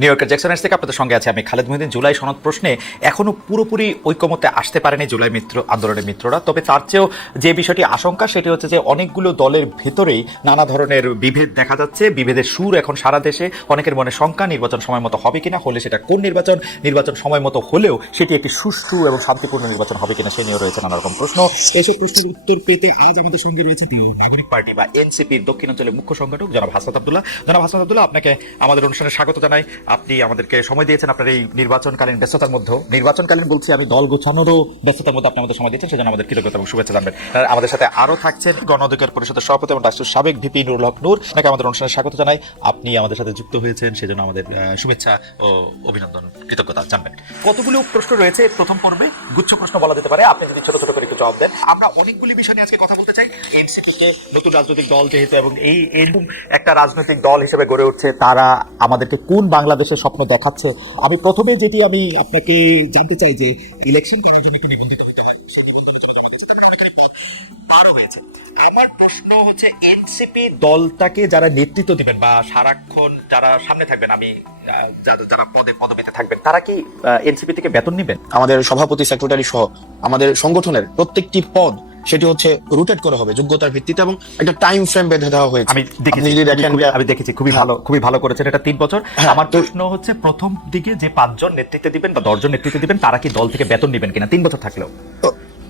New ইয়র্কের জ্যাকসনের থেকে আপনাদের সঙ্গে আছে আমি খালেদ মহিদিন জুলাই সনদ প্রশ্নে এখনও পুরোপুরি ঐক্যমতে আসতে পারেনি জুলাই মিত্র, আন্দোলনের মিত্ররা। তবে তার চেয়েও যে বিষয়টি আশঙ্কা, সেটি হচ্ছে যে অনেকগুলো দলের ভেতরেই নানা ধরনের বিভেদ দেখা যাচ্ছে। বিভেদের সুর এখন সারা দেশে অনেকের মনে শঙ্কা, নির্বাচন সময় মতো হবে কিনা, হলে সেটা কোন নির্বাচন নির্বাচন সময় মতো হলেও সেটি একটি সুষ্ঠু এবং শান্তিপূর্ণ নির্বাচন হবে কিনা, সে নিয়ে রয়েছে নানা রকম প্রশ্ন। এসব প্রশ্নের উত্তর পেতে আজ আমাদের সঙ্গে রয়েছে নাগরিক পার্টি বা এনসিপির দক্ষিণাঞ্চলের মুখ্য সংগঠক জনাব হাসনাত আব্দুল্লাহ। জনাব হাসনাত আব্দুল্লাহ, আপনাকে আমাদের অনুষ্ঠানে স্বাগত জানাই। আপনি আমাদেরকে সময় দিয়েছেন আপনার এই নির্বাচনকালীন ব্যস্ততার মধ্যে। নির্বাচনকালীন বলছি আমি দল গোছানোরও ব্যস্ততার মধ্যে আপনি আমাদের সময় দিয়েছেন, সেজন্য আমাদের কৃতজ্ঞতা এবং শুভেচ্ছা জানবেন। আমাদের সাথে আরও থাকছেন গণ অধিকার পরিষদের সভাপতি এবং রাষ্ট্রের সাবেক ভিপি নুরুল হক নূর। আপনাকে আমাদের অনুষ্ঠানে স্বাগত জানাই। আপনি আমাদের সাথে যুক্ত হয়েছেন, সেজন্য আমাদের শুভেচ্ছা ও অভিনন্দন, কৃতজ্ঞতা জানবেন। কতগুলো প্রশ্ন রয়েছে প্রথম পর্বে? গুচ্ছ প্রশ্ন বলা যেতে পারে। আপনি যদি ছোট ছোট করে একটু জবাব দেন। আমরা অনেকগুলি বিষয় নিয়ে আজকে কথা বলতে চাই। এনসিপি কে নতুন রাজনৈতিক দল যেহেতু এবং এই, এরকম একটা রাজনৈতিক দল হিসেবে গড়ে উঠছে, তারা আমাদেরকে কোন বাংলাদেশের স্বপ্ন দেখাচ্ছে। আমি প্রথমে যেটি আমি আপনাকে জানতে চাই যে ইলেকশন করার জন্য কি নিবন্ধিত হতে। আমার প্রশ্ন হচ্ছে এনসিপি দলটাকে যারা নেতৃত্ব দিবেন বা সারাক্ষণ যারা সামনে থাকবেন, আমি যারা পদে, পদবিতে থাকবেন, তারা কি এনসিপি থেকে বেতন নেবেন? আমাদের সভাপতি সেক্রেটারি সহ আমাদের সংগঠনের প্রত্যেকটি পদ সেটি হচ্ছে রুটেট করা হবে যোগ্যতার ভিত্তিতে এবং একটা টাইম ফ্রেম বেঁধে দেওয়া হয়েছে। আমি দেখেছি আমি দেখেছি খুবই ভালো খুবই ভালো করেছেন এটা তিন বছর। হ্যাঁ, আমার প্রশ্ন হচ্ছে প্রথম দিকে যে পাঁচজন নেতৃত্বে দিবেন বা দশজন নেতৃত্বে দিবেন তারা কি দল থেকে বেতন নেবেন কিনা? তিন বছর থাকলেও।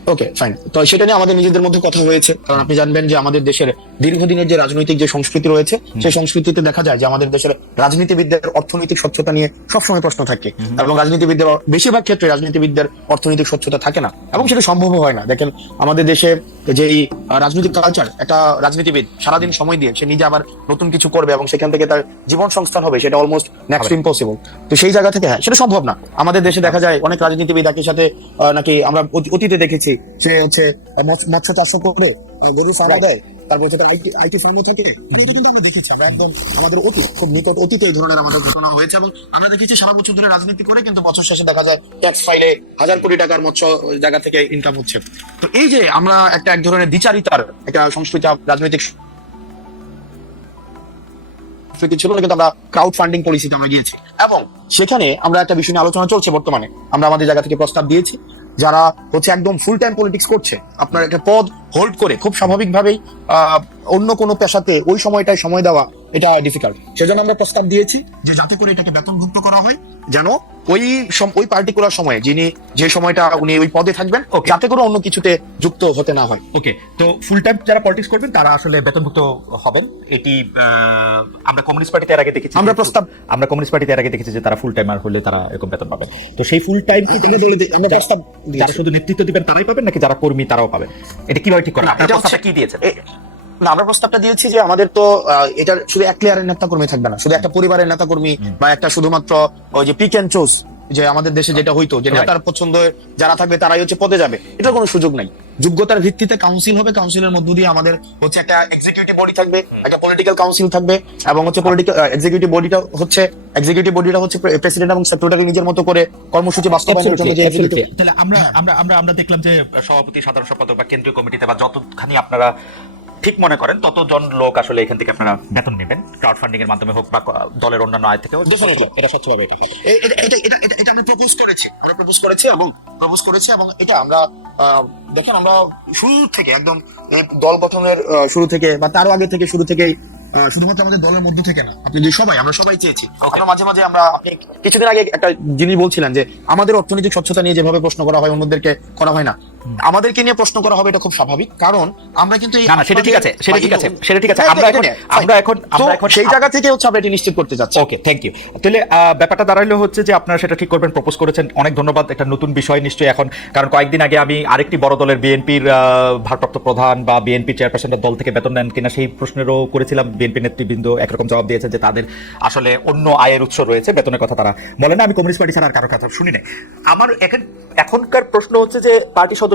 ওকে ফাইন তো সেটা নিয়ে আমাদের নিজেদের মধ্যে কথা হয়েছে। কারণ আপনি জানবেন যে আমাদের দেশের দীর্ঘদিনের যে রাজনৈতিক যে সংস্কৃতি রয়েছে সেই সংস্কৃতিতে দেখা যায় যে আমাদের দেশের রাজনীতিবিদদের অর্থনৈতিক স্বচ্ছতা নিয়ে সবসময় প্রশ্ন থাকে। এবং রাজনীতিবিদদের বেশিরভাগ ক্ষেত্রে রাজনীতিবিদদের অর্থনৈতিক স্বচ্ছতা থাকে না। এবং সেটা সম্ভব হয় না। দেখেন আমাদের দেশে যে এই আহ, রাজনৈতিক কালচার একটা রাজনীতিবিদ সারাদিন সময় দিয়ে সে নিজে আবার নতুন কিছু করবে এবং সেখান থেকে তার জীবন সংস্থান হবে সেটা অলমোস্ট নেক্সট। ইম্পসিবল তো সেই জায়গা থেকে হ্যাঁ সেটা সম্ভব না। আমাদের দেশে দেখা যায় অনেক রাজনীতিবিদ একই সাথে আহ, নাকি আমরা অতি- অতীতে দেখেছি সে হচ্ছে মৎস্য- করে গরু ফার্মা দেয় তারপর হচ্ছে আইটি আইটি ফার্মও থাকে। মানে এটা কিন্তু আমরা দেখেছি আমরা একদম আমাদের অতীত খুব নিকট অতীতে এই ধরনের আমাদের ঘটনা হয়েছে এবং আমরা দেখেছি সারা বছর ধরে রাজনীতি করে কিন্তু বছর শেষে দেখা যায় ট্যাক্স ফাইলে হাজার কোটি টাকার মৎস্য জায়গা থেকে ইনকাম হচ্ছে। তো এই যে আমরা একটা এক ধরনের দ্বিচারিতার একটা সংস্কৃতি রাজনৈতিক সংস্কৃতি ছিল না কিন্তু আমরা ক্রাউড ফান্ডিং পলিসিতে আমরা গিয়েছি। এবং সেখানে আমরা একটা বিষয় নিয়ে আলোচনা চলছে বর্তমানে। আমরা আমাদের জায়গা থেকে প্রস্তাব দিয়েছি। যারা হচ্ছে একদম ফুল টাইম পলিটিক্স করছে, আপনার একটা পদ হোল্ড করে খুব স্বাভাবিকভাবেই অন্য কোনো পেশাতে ওই সময়টায় সময় দেওয়া এটা ডিফিকাল্ট সেজন্য আমরা প্রস্তাব দিয়েছি যে যাতে করে এটাকে বেতনভুক্ত করা হয়, যেন ওই ওই পার্টিকুলার সময়ে যিনি যে সময়টা উনি ওই পদে থাকবেন যাতে করে অন্য কিছুতে যুক্ত হতে না হয়। ওকে তো ফুল টাইম যারা পলিটিক্স করবেন তারা আসলে বেতনভুক্ত হবেন। এটি আমরা কমিউনিস্ট পার্টিতে এর আগে দেখেছি আমরা প্রস্তাব- আমরা কমিউনিস্ট পার্টিতে এর আগে দেখেছি যে তারা ফুল টাইমার হলে তারা এরকম বেতন পাবেন। তো সেই ফুল টাইম আমরা প্রস্তাব যারা শুধু নেতৃত্ব দিবেন তারাই পাবেন নাকি যারা কর্মী তারাও পাবেন? এটা কীভাবে ঠিক প্রস্তাবটা কি দিয়েছেন? না আমরা প্রস্তাবটা দিয়েছি যে আমাদের তো এটার শুধু এক লেয়ারের নেতা কর্মী থাকবে না শুধু একটা পরিবারের নেতা কর্মী বা একটা শুধুমাত্র ওই যে পিক এন্ড চোজ যে আমাদের দেশে যেটা হইতো যে নেতার পছন্দ যারা থাকবে তারাই হচ্ছে পদে যাবে এটার কোনো সুযোগ নাই। যোগ্যতার ভিত্তিতে কাউন্সিল হবে কাউন্সিলের মধ্য দিয়ে আমাদের হচ্ছে একটা এক্সিকিউটিভ বডি থাকবে একটা পলিটিক্যাল কাউন্সিল থাকবে এবং হচ্ছে পলিটিক্যাল এক্সিকিউটিভ বডিটা হচ্ছে এক্সিকিউটিভ বডিটা হচ্ছে প্রেসিডেন্ট এবং সেক্রেটারি নিজের মতো করে কর্মসূচি বাস্তবায়নের জন্য যে তাহলে আমরা আমরা আমরা আমরা দেখলাম যে সভাপতি সাধারণ সম্পাদক বা কেন্দ্রীয় কমিটিতে বা যতখানি আপনারা ঠিক মনে করেন ততজন লোক আসলে এখান থেকে আপনারা বেতন নেবেন ক্রাউড ফান্ডিং এর মাধ্যমে হোক বা দলের অন্যান্য আয় থেকেও এটা স্বচ্ছভাবে এটা এটা আমি প্রপোজ করেছি আমরা প্রপোজ করেছি এবং প্রপোজ করেছি এবং এটা আমরা দেখেন আমরা শুরু থেকে একদম দল গঠনের শুরু থেকে বা তারও আগে থেকে শুরু থেকে শুধুমাত্র আমাদের দলের মধ্য থেকে না আপনি যে সবাই আমরা সবাই চেয়েছি। আমরা মাঝে মাঝে আমরা কিছুদিন আগে একটা জিনিস বলছিলেন যে আমাদের অর্থনৈতিক স্বচ্ছতা নিয়ে যেভাবে প্রশ্ন করা হয় অন্যদেরকে করা হয় না। আমাদেরকে নিয়ে প্রশ্ন করা হবে এটা খুব স্বাভাবিক কারণ আমরা কিন্তু না না সেটা ঠিক আছে সেটা ঠিক আছে সেটা ঠিক আছে হ্যাঁ, আমরা এখন আমরা এখন আমরা এখন সেই জায়গা থেকে হচ্ছে আমরা এটি নিশ্চিত করতে যাচ্ছি। ওকে থ্যাংক ইউ তাহলে ব্যাপারটা দাঁড়াইলো হচ্ছে যে আপনারা সেটা ঠিক করবেন প্রপোজ করেছেন অনেক ধন্যবাদ একটা নতুন বিষয় নিশ্চয়ই এখন কারণ কয়েকদিন আগে আমি আরেকটি বড় দলের বিএনপির ভারপ্রাপ্ত প্রধান বা বিএনপি চেয়ারপারসনের দল থেকে বেতন নেন কিনা সেই প্রশ্নেরও করেছিলাম বিএনপি নেতৃবৃন্দ একরকম জবাব দিয়েছে যে তাদের আসলে অন্য আয়ের উৎস রয়েছে বেতনের কথা তারা বলে না আমি কমিউনিস্ট পার্টি ছাড়া আর কারোর কথা শুনি নাই আমার এখন এখনকার প্রশ্ন হচ্ছে যে পার্টি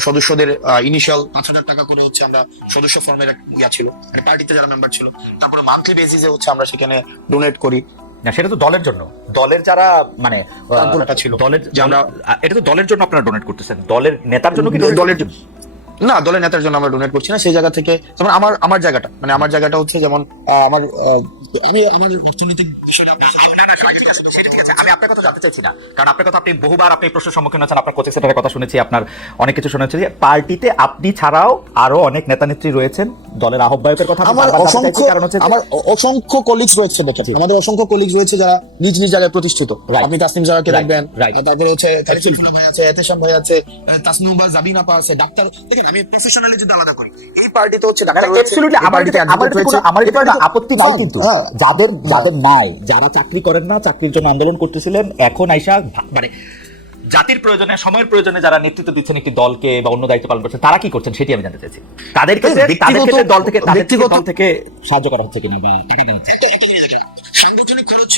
সদস্যদের ইনিশিয়াল পাঁচ হাজার টাকা করে হচ্ছে আমরা সদস্য ফর্মের ইয়া ছিল মানে পার্টিতে যারা মেম্বার ছিল তারপরে মান্থলি বেসিসে হচ্ছে আমরা সেখানে ডোনেট করি না সেটা তো দলের জন্য দলের যারা মানে ছিল। দলের যে আমরা- এটা তো দলের জন্য আপনারা ডোনেট করতেছেন দলের নেতার জন্য কি দলের? না দলের নেতার জন্য আমরা ডোনেট করছি না সেই জায়গা থেকে যেমন আমার আমার জায়গাটা মানে আমার জায়গাটা হচ্ছে যেমন আমার আমি আমার অর্থনৈতিক বিষয়টা জানতে চাইছি না। কারণ আপনার কথা আপনি বহুবার আপনি প্রশ্নের সম্মুখীন হচ্ছেন আপনার কোচিং সেন্টারের কথা শুনেছি আপনার অনেক কিছু শুনেছি। পার্টিতে আপনি ছাড়াও আরও অনেক নেতা নেত্রী রয়েছেন দলের আহ্বায়কের কথা আমার অসংখ্য কারণ হচ্ছে আমার অসংখ্য কলিগস রয়েছে দেখেন আমাদের অসংখ্য কলিগস রয়েছে যারা নিজ নিজ জায়গায় প্রতিষ্ঠিত। আপনি তাসনিম জারাকে দেখবেন. তারপরে হচ্ছে তারিফুল ফুলা ভাই আছে এতেশাম ভাই আছে তাসনিম বা জাবিন আপা আছে ডাক্তার দেখেন আমি প্রফেশনালি যদি আলাদা করি এই পার্টিতে হচ্ছে ডাক্তার রয়েছে আমার আমার পার্টিতে- আপত্তি নাই কিন্তু। হ্যাঁ। যাদের যাদের নাই যারা চাকরি করেন না চাকরির জন্য আন্দোলন করতেছিলেন এখন আইসা মানে জাতির প্রয়োজনে সময়ের প্রয়োজনে যারা নেতৃত্ব দিচ্ছেন একটি দলকে বা অন্য দায়িত্ব পালন করছেন তারা কি করছেন সেটি আমি জানতে চাইছি। তাদেরকে তাদের দল থেকে তাদের থেকে সাহায্য করা হচ্ছে কিনা বা টাকা দেওয়া হচ্ছে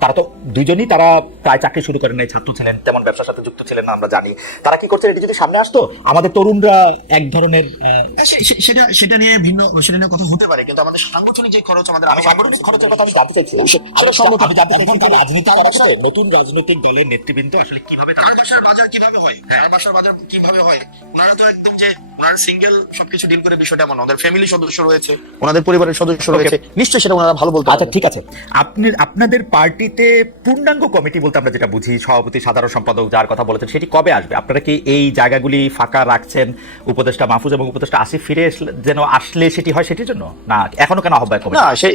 তারা তো দুইজনই তারা প্রায় চাকরি শুরু করেন নাই ছাত্র ছিলেন তেমন ব্যবসার সাথে যুক্ত ছিলেন না আমরা জানি। তারা কি করছেন? এটি যদি সামনে আসতো আমাদের তরুণরা এক ধরনের হ্যাঁ, সেটা সেটা নিয়ে ভিন্ন সেটা নিয়ে কথা হতে পারে কিন্তু আমাদের সাংগঠনিক যে খরচ আমাদের আমি সাংগঠনিক খরচের কথা আমি জানতে চাইছি সংগঠন- আমি জানতে চাইছি রাজনীতি পরে নতুন রাজনৈতিক দলের নেতৃবৃন্দ আসলে কীভাবে তার বাসার বাজার কীভাবে হয়? তার বাসার বাজার কীভাবে হয়? ওনারা তো একদম যে ওনারা সিঙ্গেল সবকিছু ডিল করে বিষয়টা এমন না। ওনাদের ফ্যামিলি সদস্য রয়েছে ওনাদের পরিবারের সদস্য রয়েছে নিশ্চয়ই সেটা ওনারা ভালো বলতে আচ্ছা ঠিক আছে। আপনি আপনাদের পার্টিতে পূর্ণাঙ্গ কমিটি বলতে আমরা যেটা বুঝি, সভাপতি, সাধারণ সম্পাদক যার কথা বলেছেন সেটি কবে আসবে? আপনারা কি এই জায়গাগুলি ফাঁকা রাখছেন? উপদেষ্টা মাহফুজ এবং উপদেষ্টা আসিফ ফিরে যেন আসলে সেটি হয় সেটির জন্য? না, এখনও কেন আহ্বায়ক না, সেই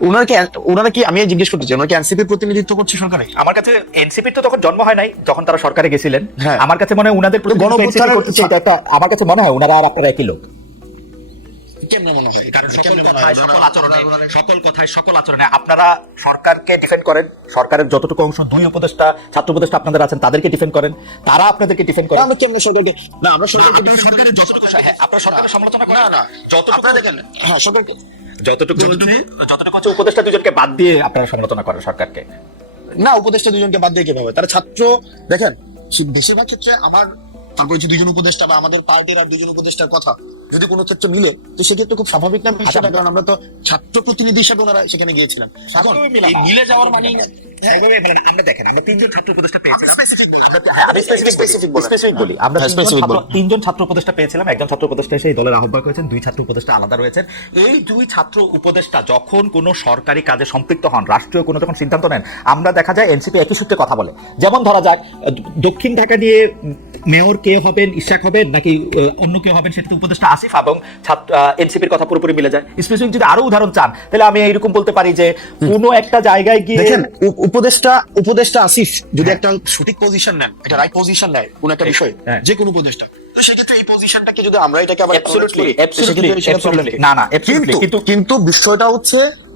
ওনারা কি ওনারা কি আমি জিজ্ঞেস করতে চাই? ওনারা কি এনসিপির প্রতিনিধিত্ব করছে সরকারে? আমার কাছে এনসিপির তো তখন জন্ম হয় নাই যখন তারা সরকারে গেছিলেন। হ্যাঁ। আমার কাছে মনে হয় উনাদের প্রতি গণঅভ্যুত্থানের- করতেছে, একটা আমার কাছে মনে হয় উনারা আর আপনারা একই লোক। কেমনে মনে হয়? কারণ সকল কথায় সকল আচরণে সকল কথায় সকল আচরণে আপনারা সরকারকে ডিফেন্ড করেন। সরকারের যতটুকু অংশ দুই উপদেষ্টা ছাত্র উপদেষ্টা আপনাদের আছেন তাদেরকে ডিফেন্ড করেন। তারা আপনাদেরকে ডিফেন্ড করেন। আমরা কেমনে সরকারকে না আমরা সরকারকে সরকারের যতটুকু হ্যাঁ আপনারা সরকারের সমালোচনা করেন না, না। যতটুকু দেখেন হ্যাঁ সরকারকে যতটুকু যতটুকু হচ্ছে উপদেষ্টা দুজনকে বাদ দিয়ে আপনারা সমালোচনা করেন সরকারকে। না উপদেষ্টা দুজনকে বাদ দিয়ে কীভাবে? তারা ছাত্র দেখেন বেশিরভাগ ক্ষেত্রে আমার তারপরে দুজন উপদেষ্টা বা আমাদের পার্টির আর দুজন উপদেষ্টার কথা যদি কোনো ক্ষেত্রে মিলে তো সেক্ষেত্রে খুব স্বাভাবিক না বিষয়টা কারণ আমরা তো ছাত্র প্রতিনিধি হিসাবে ওনারা সেখানে গিয়েছিলাম। এখন মিলে। যাওয়ার মানে আমরা দেখেন আমরা তিনজন ছাত্র উপদেষ্টা আমরা হ্যাঁ, তিনজন ছাত্র- উপদেষ্টা পেয়েছিলাম একজন ছাত্র উপদেষ্টা এসে এই দলের আহ্বায়ক হয়েছেন দুই ছাত্র উপদেষ্টা আলাদা রয়েছেন। এই দুই ছাত্র উপদেষ্টা যখন কোনো সরকারি কাজে সম্পৃক্ত হন রাষ্ট্রীয় কোনো যখন সিদ্ধান্ত নেন আমরা দেখা যায় এনসিপি একই সূত্রে কথা বলে। যেমন ধরা যাক দক্ষিণ ঢাকা নিয়ে মেয়র কে হবেন ইশাক হবেন নাকি অন্য কেউ হবেন সেটা উপদেষ্টা আসিফ এবং এনসিপির কথা পুরোপুরি মিলে যায়। স্পেসিফিক যদি আরও উদাহরণ চান তাহলে আমি এইরকম বলতে পারি যে কোনো একটা জায়গায় গিয়ে দেখেন উপদেশটা উপদেষ্টা উপদেষ্টা আসিফ যদি একটা সঠিক পজিশন নেন একটা রাইট পজিশন নেয় কোন একটা বিষয় হ্যাঁ। যে কোনো কিন্তু- কিন্তু বিষয়টা হচ্ছে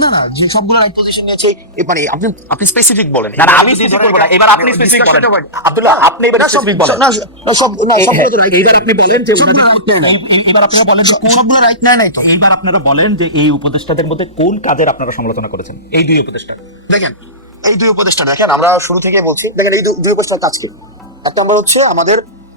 না না যে সবগুলো রাইট পজিশন নিয়েছে মানে আপনি আপনি স্পেসিফিক বলেন। না আমি স্পেসিফিক না এবার আপনি স্পেসিফিক বলেন। আব্দুল্লাহ আপনি এবার স্পেসিফিক বলেন। না, সব না সবগুলো right। এইবার আপনি বলেন যে এবার আপনারা বলেন যে সবগুলো রাইট নেয় নাই তো। এইবার আপনারা বলেন যে এই উপদেষ্টাদের মধ্যে কোন কাজের আপনারা সমালোচনা করেছেন? এই দুই উপদেষ্টা। দেখেন এই দুই উপদেষ্টা দেখেন আমরা শুরু থেকে বলছি দেখেন এই দুই উপদেষ্টার কাজ কি? এক নম্বর হচ্ছে আমাদের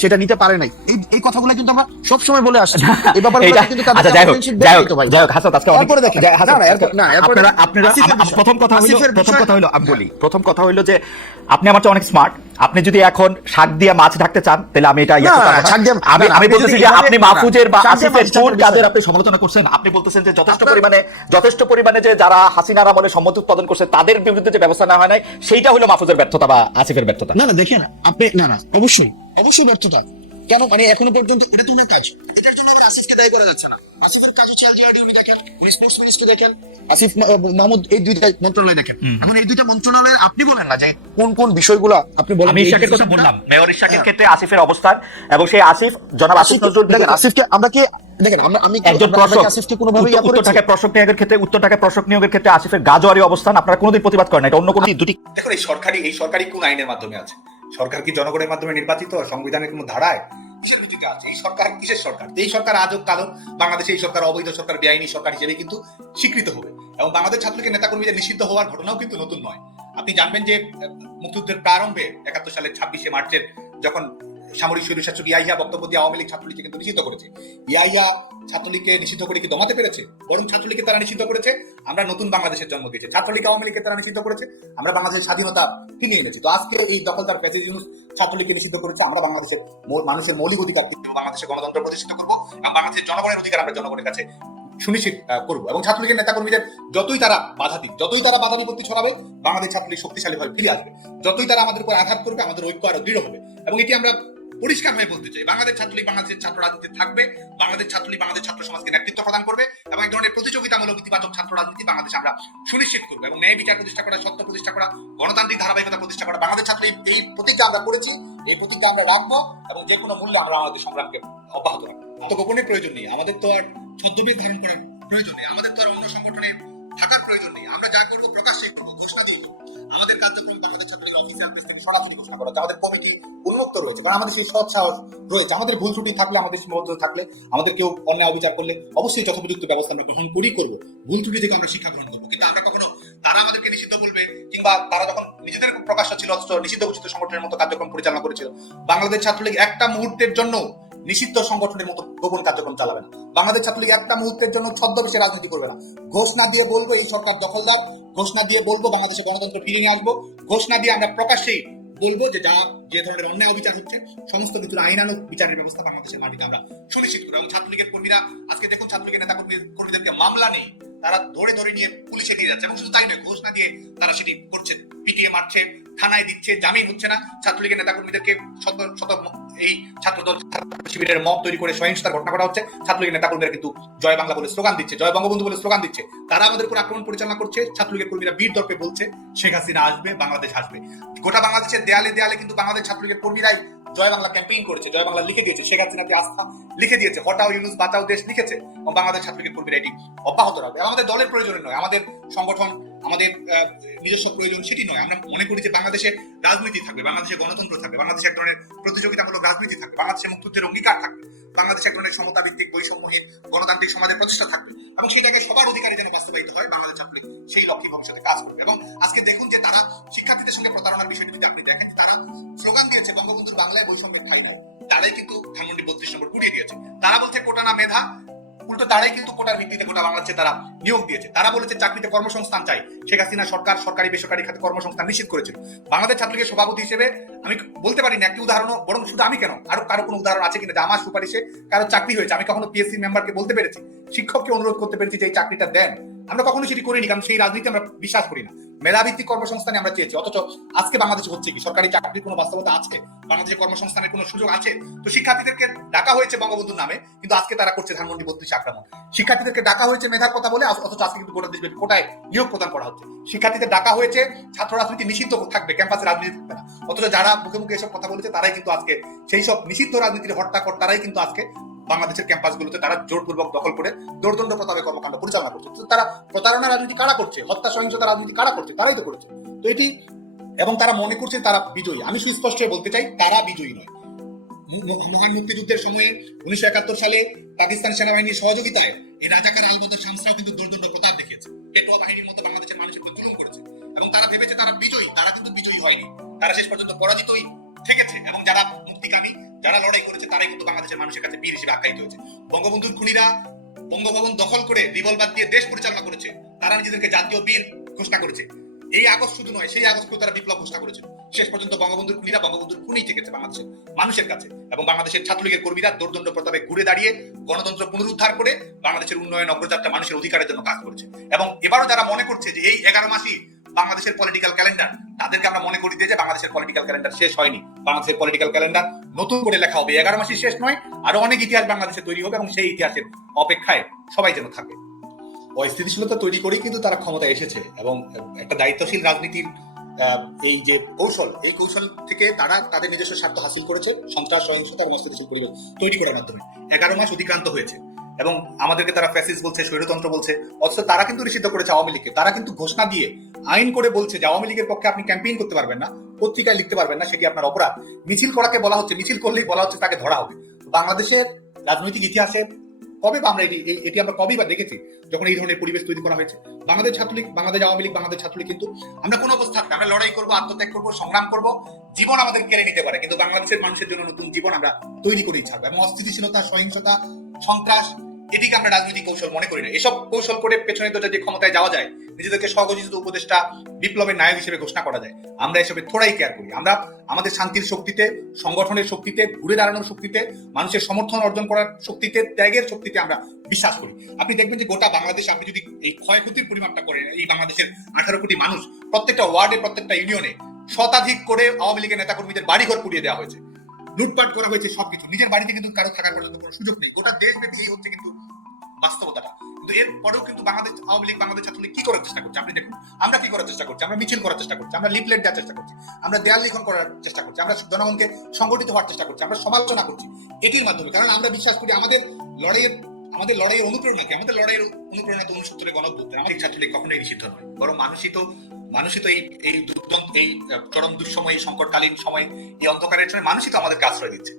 সেটা নিতে পারে নাই। এই কথাগুলো কিন্তু আমরা সবসময় বলে আসছি। এই এইটা- কিন্তু আচ্ছা যাই হোক যাই হোক। যাই হোক হাসান আজকে তারপরে দেখেন। না, আপনারা আপনারা বিষয়। প্রথম কথা হলো প্রথম কথা হলো আমি বলি। প্রথম কথা হলো যে আপনি আমার চেয়ে অনেক স্মার্ট আপনি যদি এখন শাক দিয়ে মাছ ঢাকতে চান তাহলে আমি এটা ইয়ে আমি আমি বলতেছি যে আপনি মাহফুজের বা আসিফের কোন কাজের আপনি সমালোচনা করছেন? আপনি বলতেছেন যে যথেষ্ট পরিমাণে যথেষ্ট পরিমাণে যে যারা হাসিনার আমলে সম্মতি উৎপাদন করছে তাদের বিরুদ্ধে যে ব্যবস্থা নেওয়া হয় নাই সেইটা হলো মাহফুজের ব্যর্থতা বা আসিফের ব্যর্থতা। না না দেখেন আপনি না না অবশ্যই। অবশ্যই ব্যর্থতা। কেন? মানে এখনও পর্যন্ত এটা তো কাজ। এটার জন্য আবার আসিফকে দায়ী করা যাচ্ছে না। আসিফের কাজ হচ্ছে এলজিআরডি উনি দেখেন উনি স্পোর্টস মিনিস্টার দেখেন। আসিফ মাহমুদ এই দুইটা মন্ত্রণালয় দেখেন। এখন এই দুইটা মন্ত্রণালয়ে আপনি বলেন না যে কোন কোন বিষয়গুলো আপনি বলেন। আমি ইশাকের কথা বললাম। মেয়র ইশাকের হ্যাঁ। ক্ষেত্রে আসিফের অবস্থান এবং সেই আসিফ জনাব আসিফ নজরুল দেখেন আসিফকে আমরা কি দেখেন আমরা আমি একজন আমরা- আমরা কি প্রশক আসিফকে কোনোভাবে উত্তর-? ঢাকায় প্রশক নিয়োগের ক্ষেত্রে উত্তর ঢাকায় প্রশক নিয়োগের ক্ষেত্রে আসিফের গাজোয়ারি অবস্থান আপনারা কোনোদিন প্রতিবাদ করেন না। এটা অন্য কোনো দুটি দেখুন এই সরকারি এই সরকারি কোন আইনের মাধ্যমে আছে? সরকার কি জনগণের মাধ্যমে নির্বাচিত? সংবিধানের কোনো ধারায়? কিসের ভিত্তিতে আছে? এই সরকার কিসের সরকার? এই সরকার আজও কালো বাংলাদেশে এই সরকার, অবৈধ সরকার, বেআইনি সরকার হিসেবে কিন্তু স্বীকৃত হবে। এবং বাংলাদেশ ছাত্রলীগের নেতাকর্মীদের নিষিদ্ধ হওয়ার ঘটনাও কিন্তু নতুন নয়। আপনি জানবেন যে মুক্তিযুদ্ধের প্রারম্ভে একাত্তর সালের ছাব্বিশে মার্চের যখন সামরিক স্বৈরশাসক ইয়াহিয়া বক্তব্য দিয়ে আওয়ামী লীগ ছাত্রলীগকে কিন্তু নিষিদ্ধ করেছে। ইয়াহিয়া ছাত্রলীগকে নিষিদ্ধ করে কি দমাতে পেরেছে? বরং ছাত্রলীগকে তারা নিষিদ্ধ করেছে। আমরা নতুন বাংলাদেশের জন্ম দিয়েছে। ছাত্রলীগ আওয়ামী লীগকে তারা নিষিদ্ধ করেছে। আমরা বাংলাদেশের স্বাধীনতা ফিরিয়ে এনেছি। তো আজকে এই দখলদার প্যাসেজ ইউনুস ছাত্রলীগকে নিষিদ্ধ করেছে। আমরা বাংলাদেশের মানুষের মৌলিক অধিকার বাংলাদেশের গণতন্ত্র প্রতিষ্ঠিত করব এবং বাংলাদেশের জনগণের অধিকার আমরা জনগণের কাছে সুনিশ্চিত করব। এবং ছাত্রলীগের নেতাকর্মীদের যতই তারা বাধা দিক, যতই তারা বাধা বিপত্তি ছড়াবে, বাংলাদেশ ছাত্রলীগ শক্তিশালী ভাবে ফিরে আসবে। যতই তারা আমাদের উপর আঘাত করবে, আমাদের ঐক্য আরও দৃঢ় হবে। এবং এটি আমরা পরিষ্কার হয়ে বলতে চাই বাংলাদেশ ছাত্রলীগ বাংলাদেশের ছাত্র রাজনীতি থাকবে, বাংলাদেশ ছাত্রলীগ বাংলাদেশ ছাত্র সমাজকে নেতৃত্ব প্রদান করবে এবং এক ধরনের প্রতিযোগিতামূলক ইতিবাচক ছাত্র রাজনীতি বাংলাদেশ আমরা সুনিশ্চিত করব এবং ন্যায় বিচার প্রতিষ্ঠা করা, সত্য প্রতিষ্ঠা করা, গণতান্ত্রিক ধারাবাহিকতা প্রতিষ্ঠা করা, বাংলাদেশ ছাত্রলীগ এই প্রতিজ্ঞা আমরা করেছি, এই প্রতিজ্ঞা আমরা রাখব এবং যে কোনো মূল্যে আমরা আমাদের সংগ্রামকে অব্যাহত রাখব আত্মগোপনের প্রয়োজন নেই, আমাদের তো আর ছদ্মবেশ ধারণ করার প্রয়োজন নেই, আমাদের তো আর অন্য সংগঠনে থাকার প্রয়োজন নেই, আমরা যা করব প্রকাশ্যে করব, ঘোষণা করব। আমাদের কার্যক্রম বাংলাদেশ আমাদের কমিটি উন্মুক্ত রয়েছে। কারণ আমাদের সেই সৎ সাহস রয়েছে। আমাদের ভুল ত্রুটি থাকলে, আমাদের সীমাবদ্ধতা থাকলে, আমাদের কেউ অন্যায় অবিচার করলে অবশ্যই যথোপযুক্ত ব্যবস্থা আমরা গ্রহণ করি করব। ভুল ত্রুটি থেকে আমরা শিক্ষা গ্রহণ করব। কিন্তু আমরা কখনো, তারা আমাদেরকে নিষিদ্ধ বলবে কিংবা তারা যখন নিজেদের প্রকাশ্য ছিল, অথচ নিষিদ্ধ ঘোষিত সংগঠনের মতো কার্যক্রম পরিচালনা করেছিল। বাংলাদেশ ছাত্রলীগ একটা মুহূর্তের জন্য নিষিদ্ধ সংগঠনের মতো গোপন কার্যক্রম চালাবে না। বাংলাদেশ ছাত্রলীগ একটা মুহূর্তের জন্য ছদ্মবেশে রাজনীতি করবে না। ঘোষণা দিয়ে বলব, এই সরকার দখলদার ঘোষণা দিয়ে বলব বাংলাদেশে গণতন্ত্র ফিরিয়ে নিয়ে আসব। ঘোষণা দিয়ে আমরা প্রকাশ্যেই বলব যে যা, যে ধরনের অন্যায় অবিচার হচ্ছে, সমস্ত কিছুর আইনানুক বিচারের ব্যবস্থা বাংলাদেশের মাটিতে আমরা সুনিশ্চিত করব এবং ছাত্রলীগের কর্মীরা, আজকে দেখুন ছাত্রলীগের নেতা কর্মী কর্মীদেরকে মামলা নেই। তারা ধরে ধরে নিয়ে পুলিশে দিয়ে যাচ্ছে। এবং শুধু তাই নয়, ঘোষণা দিয়ে তারা সেটি করছে পিটিএ মারছে, থানায় দিচ্ছে, জামিন হচ্ছে না। ছাত্রলীগের নেতা কর্মীদেরকে শত শত এই ছাত্র শিবিরের মত তৈরি করে সহিংসতার ঘটনা ঘটা হচ্ছে। ছাত্রলীগের নেতা কর্মীরা কিন্তু জয় বাংলা বলে স্লোগান দিচ্ছে, জয় বঙ্গবন্ধু বলে স্লোগান দিচ্ছে। তারা আমাদের উপর আক্রমণ পরিচালনা করছে, ছাত্রলীগের কর্মীরা বীর দর্পে বলছে, শেখ হাসিনা আসবে, বাংলাদেশ আসবে। গোটা বাংলাদেশের দেয়ালে দেয়ালে কিন্তু বাংলাদেশ ছাত্রলীগের কর্মীরাই জয় বাংলা ক্যাম্পেইন করেছে, জয় বাংলা লিখে দিয়েছে। শেখ হাসিনাতে আস্থা লিখে দিয়েছে, হটাও ইউনুস, বাঁচাও দেশ লিখেছে। এবং বাংলাদেশ ছাত্রলীগের কর্মীরা এটি অব্যাহত রাখবে। আমাদের দলের প্রয়োজনে নয়, আমাদের সংগঠন আমাদের নিজস্ব প্রয়োজন সেটি নয়। আমরা মনে করি যে বাংলাদেশে রাজনীতি থাকবে বাংলাদেশে গণতন্ত্র থাকবে, বাংলাদেশে এক ধরনের প্রতিযোগিতামূলক রাজনীতি থাকবে বাংলাদেশে মুক্তিযুদ্ধের অঙ্গীকার থাকবে, বাংলাদেশে এক ধরনের সমতা ভিত্তিক বৈষম্যহীন গণতান্ত্রিক সমাজের প্রতিষ্ঠা থাকবে এবং সেই জায়গায় সবার অধিকারী যেন বাস্তবায়িত হয়, বাংলাদেশ ছাত্রলীগ সেই লক্ষ্যে ভবিষ্যতে কাজ করবে। এবং আজকে দেখুন যে তারা শিক্ষার্থীদের সঙ্গে প্রতারণার বিষয়টি যদি আপনি দেখেন, তারা স্লোগান দিয়েছে, বঙ্গবন্ধুর বাংলায় বৈষম্যের ঠাই নাই। তারাই কিন্তু ধানমন্ডি বত্রিশ নম্বর গুড়িয়ে দিয়েছে। তারা বলছে, কোটা না মেধা উল্টো তারাই কিন্তু কোটার ভিত্তিতে গোটা বাংলাদেশে তারা নিয়োগ দিয়েছে। তারা বলেছে, চাকরিতে কর্মসংস্থান চাই। শেখ হাসিনা সরকার, সরকারি, বেসরকারি খাতে কর্মসংস্থান নিশ্চিত করেছিল। বাংলাদেশ ছাত্রলীগের সভাপতি হিসেবে আমি বলতে পারি না একটি উদাহরণ বরং শুধু আমি কেন? আরও, কারও কোনো উদাহরণ আছে কিনা? যে আমার সুপারিশে কারও চাকরি হয়েছে। আমি কখনো পিএসসি মেম্বারকে বলতে পেরেছি? শিক্ষককে অনুরোধ করতে পেরেছি যে এই চাকরিটা দেন। আমরা কখনো সেটি করিনি, কারণ সেই রাজনীতি আমরা বিশ্বাস করি না। মেধাভিত্তিক কর্মসংস্থানে আমরা চেয়েছি। অথচ আজকে বাংলাদেশে হচ্ছে কি? সরকারি চাকরির কোনো বাস্তবতা আছে বাংলাদেশে কর্মসংস্থানের কোনো সুযোগ আছে? তো শিক্ষার্থীদেরকে ডাকা হয়েছে বঙ্গবন্ধুর নামে, কিন্তু আজকে তারা করছে ধানমন্ডি বত্রিশ আক্রমণ। শিক্ষার্থীদেরকে ডাকা হয়েছে মেধার কথা বলে, অথচ আজকে কিন্তু গোটা দেশব্যাপী কোটায় নিয়োগ প্রদান করা হচ্ছে। শিক্ষার্থীদের ডাকা হয়েছে ছাত্র রাজনীতি নিষিদ্ধ থাকবে, ক্যাম্পাসে রাজনীতি থাকবে না। অথচ যারা মুখে মুখে এসব কথা বলেছে, তারাই কিন্তু আজকে সেই সব নিষিদ্ধ রাজনীতির হট্টাকর তারাই কিন্তু আজকে বাংলাদেশের ক্যাম্পাসগুলোতে তারা জোরপূর্বক দখল করে দৌর্দণ্ড প্রতাপে কর্মকাণ্ড পরিচালনা করছে। তারা প্রতারণা রাজনীতি কারা করছে? হত্যা সহিংসতা রাজনীতি কারা করছে? তারাই তো করেছে। তো এটি এবং তারা মনে করছে তারা বিজয়ী। আমি সুস্পষ্ট বলতে চাই, তারা বিজয়ী নয়। মহান মুক্তিযুদ্ধের সময়ে উনিশশো একাত্তর সালে পাকিস্তান সেনাবাহিনীর সহযোগিতায় এই রাজাকার আলবদর শামসরাও কিন্তু দুর্দণ্ড প্রতাপ দেখিয়েছে। পেটোয়া বাহিনীর মতো বাংলাদেশের মানুষের উপর জুলুম করেছে। এবং তারা ভেবেছে তারা বিজয়ী, তারা কিন্তু বিজয়ী হয়নি। তারা শেষ পর্যন্ত পরাজিতই থেকেছে। এবং যারা মুক্তিকামী যারা লড়াই করেছে, তারাই কিন্তু বাংলাদেশের মানুষের কাছে বীর হিসেবে আখ্যায়িত হয়েছে। বঙ্গবন্ধুর খুনিরা বঙ্গভবন দখল করে রিভলভার দিয়ে দেশ পরিচালনা করেছে, তারা নিজেদেরকে জাতীয় বীর ঘোষণা করেছে। এই আগস্ট শুধু নয়, সেই আগস্টকেও তারা বিপ্লব ঘোষণা করেছে। শেষ পর্যন্ত বঙ্গবন্ধুর খুনিরা বঙ্গবন্ধুর খুনি থেকেছে বাংলাদেশের মানুষের কাছে এবং বাংলাদেশের ছাত্রলীগের কর্মীরা দোর্দণ্ড প্রতাপে ঘুরে দাঁড়িয়ে গণতন্ত্র পুনরুদ্ধার করে বাংলাদেশের উন্নয়ন, অগ্রযাত্রা মানুষের অধিকারের জন্য কাজ করেছে। এবং এবারও যারা মনে করছে যে এই এগারো মাসই বাংলাদেশের পলিটিক্যাল ক্যালেন্ডার তাদেরকে আমরা মনে করি যে বাংলাদেশের পলিটিক্যাল ক্যালেন্ডার শেষ হয়নি। বাংলাদেশের পলিটিক্যাল ক্যালেন্ডার নতুন করে লেখা হবে। এগারো মাসই শেষ নয়, আরও অনেক ইতিহাস বাংলাদেশে তৈরি হবে এবং সেই ইতিহাসের অপেক্ষায় সবাই যেন থাকে। অস্থিতিশীলতা তৈরি করেই কিন্তু তারা ক্ষমতায় এসেছে এবং একটা দায়িত্বশীল রাজনীতির এই যে কৌশল, এই কৌশল থেকে তারা তাদের নিজস্ব স্বার্থ হাসিল করেছে। সন্ত্রাস, সহিংসতা এবং অস্থিতিশীল পরিবেশ তৈরি করার মাধ্যমে। এগারো মাস অতিক্রান্ত হয়েছে। এবং আমাদেরকে তারা ফ্যাসিস বলছে স্বৈরতন্ত্র বলছে, অথচ তারা কিন্তু নিষিদ্ধ করেছে আওয়ামী লীগকে। তারা কিন্তু ঘোষণা দিয়ে আইন করে বলছে যে আওয়ামী লীগের পক্ষে আপনি ক্যাম্পেইন করতে পারবেন না, পত্রিকায় লিখতে পারবেন না, সেটি আপনার অপরাধ। মিছিল করাকে বলা হচ্ছে, মিছিল করলেই বলা হচ্ছে তাকে ধরা হবে। বাংলাদেশের রাজনৈতিক ইতিহাসে কবে বা আমরা এটি এটি আমরা কবেই বা দেখেছি যখন এই ধরনের পরিবেশ তৈরি করা হয়েছে? বাংলাদেশ ছাত্রলীগ, বাংলাদেশ আওয়ামী লীগ, বাংলাদেশ ছাত্রলীগ কিন্তু আমরা কোনো অবস্থা আমরা লড়াই করব, আত্মত্যাগ করব, সংগ্রাম করব, জীবন আমাদের কেড়ে নিতে পারে। কিন্তু বাংলাদেশের মানুষের জন্য নতুন জীবন আমরা তৈরি করেই ছাড়বো। এবং অস্থিতিশীলতা, সহিংসতা, সন্ত্রাস এটিকে আমরা রাজনৈতিক কৌশল মনে করি না। এসব কৌশল করে পেছনে তো যে ক্ষমতায় যাওয়া যায়, নিজেদেরকে স্বঘোষিত উপদেষ্টা বিপ্লবের নায়ক হিসেবে ঘোষণা করা যায়, আমরা এসবে থোড়াই কেয়ার করি। আমরা আমাদের শান্তির শক্তিতে, সংগঠনের শক্তিতে, ঘুরে দাঁড়ানোর শক্তিতে, মানুষের সমর্থন অর্জন করার শক্তিতে, ত্যাগের শক্তিতে আমরা বিশ্বাস করি। আপনি দেখবেন যে গোটা বাংলাদেশ, আপনি যদি এই ক্ষয়ক্ষতির পরিমাপটা করেন, এই বাংলাদেশের আঠারো কোটি মানুষ, প্রত্যেকটা ওয়ার্ডে, প্রত্যেকটা ইউনিয়নে শতাধিক করে আওয়ামী লীগের নেতাকর্মীদের বাড়িঘর পুড়িয়ে দেওয়া হয়েছে। লুটপাট করা হয়েছে সবকিছু। নিজের বাড়িতে কিন্তু কারও থাকার পর্যন্ত কোনো সুযোগ নেই। গোটা দেশ এই হচ্ছে কিন্তু বাস্তবতাটা। কিন্তু এর পরেও কিন্তু বাংলাদেশ, আওয়ামী লীগ, বাংলাদেশ ছাত্রলীগ কি করার চেষ্টা করছে? আপনি দেখুন, আমরা কি করার চেষ্টা করছি? আমরা মিছিল করার চেষ্টা করছি। আমরা লিফলেট দেওয়ার চেষ্টা করছি। আমরা দেয়াল লিখন করার চেষ্টা করছি। আমরা জনগণকে সংগঠিত হওয়ার চেষ্টা করছি। আমরা সমালোচনা করছি। এটির মাধ্যমে। কারণ আমরা বিশ্বাস করি আমাদের লড়াইয়ের আমাদের লড়াইয়ের অনুপ্রেরণা কি আমাদের লড়াইয়ের অনুপ্রেরণা তো উনসত্তরের গণঅভ্যুত্থান আমাদের ছাত্রলীগ কখনোই নিষিদ্ধ নয়। বরং মানুষই তো মানুষই তো এই এই দুর্দন্ত, এই চরম দুঃসময় এই সংকটকালীন সময়, এই অন্ধকারের সময় মানুষই তো আমাদেরকে আশ্রয় দিচ্ছে।